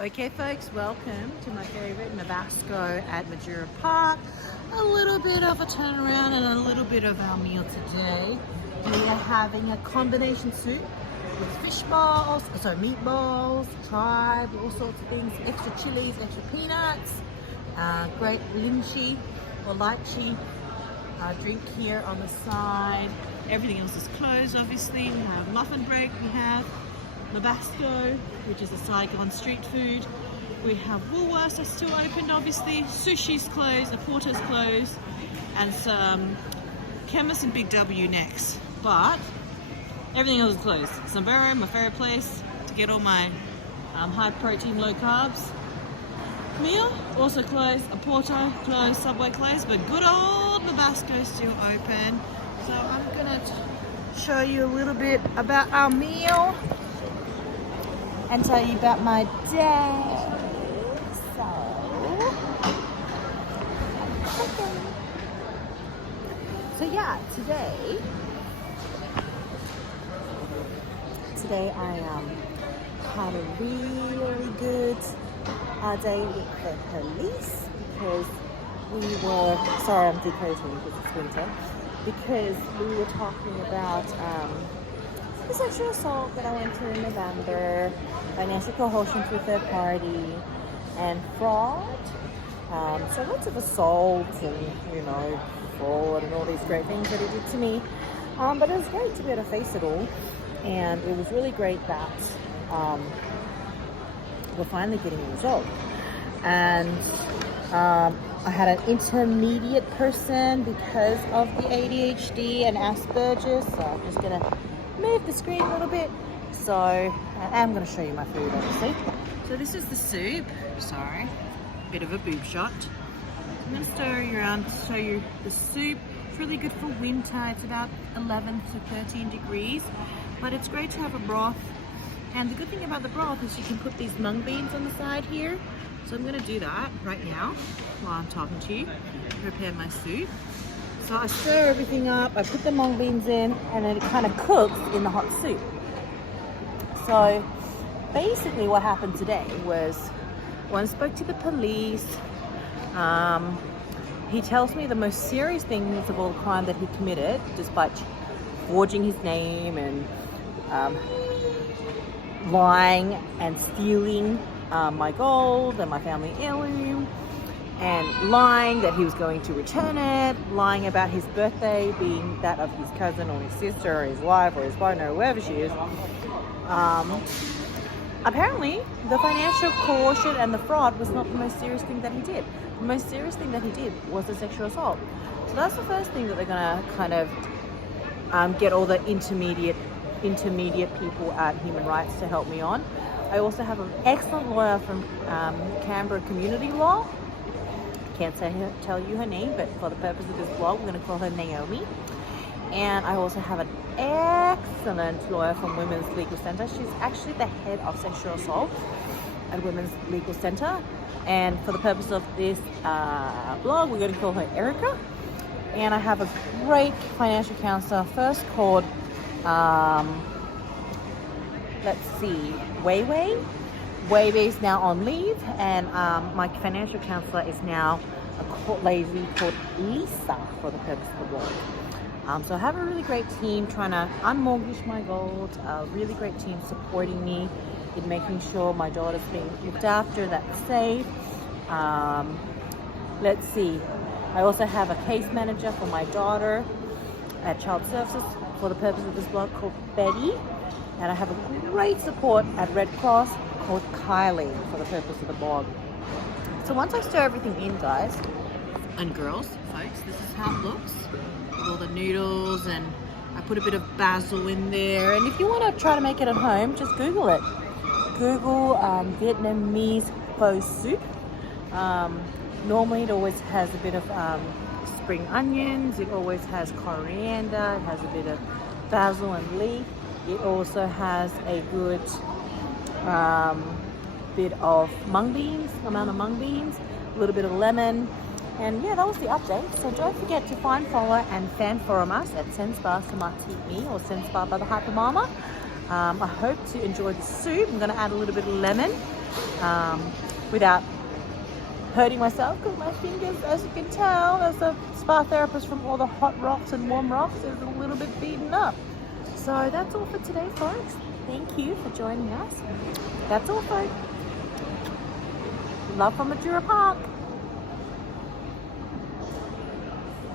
Okay folks, welcome to my favorite Nabasco at Majura Park. A little bit of a turnaround and a little bit of our meal today. We are having a combination soup with fish balls, meatballs, tribe, all sorts of things, extra chilies, extra peanuts, great lychee or lychee drink here on the side. Everything else is closed obviously. We have muffin break, we have Nabasco, which is a Saigon street food. We have Woolworths that's still open obviously, sushi's closed, the Porter's closed, and some Chemist and Big W next. But everything else is closed. Sombrero, my favorite place to get all my high protein, low carbs meal, also closed. A Porto closed, Subway closed, but good old Nabasco still open. So I'm gonna show you a little bit about our meal and tell you about my day. So yeah, today I had a really good day with the police because we were, sorry I'm decoding because it's winter, because we were talking about the sexual assault that I went through in November, financial coercion to a third party, and fraud. So lots of assaults and, fraud and all these great things that he did to me. But it was great to be able to face it all. And it was really great that we're finally getting a result. And I had an intermediate person because of the ADHD and Asperger's. So I'm just going to move the screen a little bit. So I'm going to show you my food obviously. So this is the soup. Sorry, bit of a boob shot. I'm going to stir you around to show you the soup. It's really good for winter. It's about 11 to 13 degrees, but it's great to have a broth. And the good thing about the broth is you can put these mung beans on the side here. So I'm going to do that right now while I'm talking to you, prepare my soup. So I stir everything up, I put the mung beans in, and then it kind of cooks in the hot soup. So basically what happened today was one spoke to the police. He tells me the most serious things of all the crime that he committed, despite forging his name and lying and stealing my gold and my family heirloom, and lying that he was going to return it, lying about his birthday being that of his cousin or his sister or his wife or his partner or whoever she is. Apparently, the financial coercion and the fraud was not the most serious thing that he did. The most serious thing that he did was the sexual assault. So that's the first thing that they're going to kind of get all the intermediate people at Human Rights to help me on. I also have an excellent lawyer from Canberra Community Law. Can't tell you her name, but for the purpose of this vlog, we're going to call her Naomi. And I also have an excellent lawyer from Women's Legal Centre. She's actually the head of sexual assault at Women's Legal Centre. And for the purpose of this blog, we're going to call her Erica. And I have a great financial counselor, first called, let's see, Weiwei. Weiwei is now on leave, and my financial counselor is now a lady called Lisa for the purpose of the blog. So I have a really great team trying to unmortgage my gold, a really great team supporting me in making sure my daughter's being looked after, that's safe. Let's see, I also have a case manager for my daughter at Child Services for the purpose of this blog called Betty. And I have a great support at Red Cross called Kylie for the purpose of the blog. So once I stir everything in, guys and girls, folks, this is how it looks. With all the noodles, and I put a bit of basil in there. And if you want to try to make it at home, just Google it. Google Vietnamese pho soup. Normally it always has a bit of spring onions. It always has coriander. It has a bit of basil and leek. It also has a good bit of mung beans, amount of mung beans, a little bit of lemon. And yeah, that was the update. So don't forget to find, follow and fan forum us at ZenSpa-Hypa or ZenSpa by the Hyper Mama. I hope to enjoy the soup. I'm going to add a little bit of lemon without hurting myself, because my fingers, as you can tell, as a spa therapist, from all the hot rocks and warm rocks, is a little bit beaten up. So that's all for today, folks. Thank you for joining us. That's all, folks. Love from Majura Park.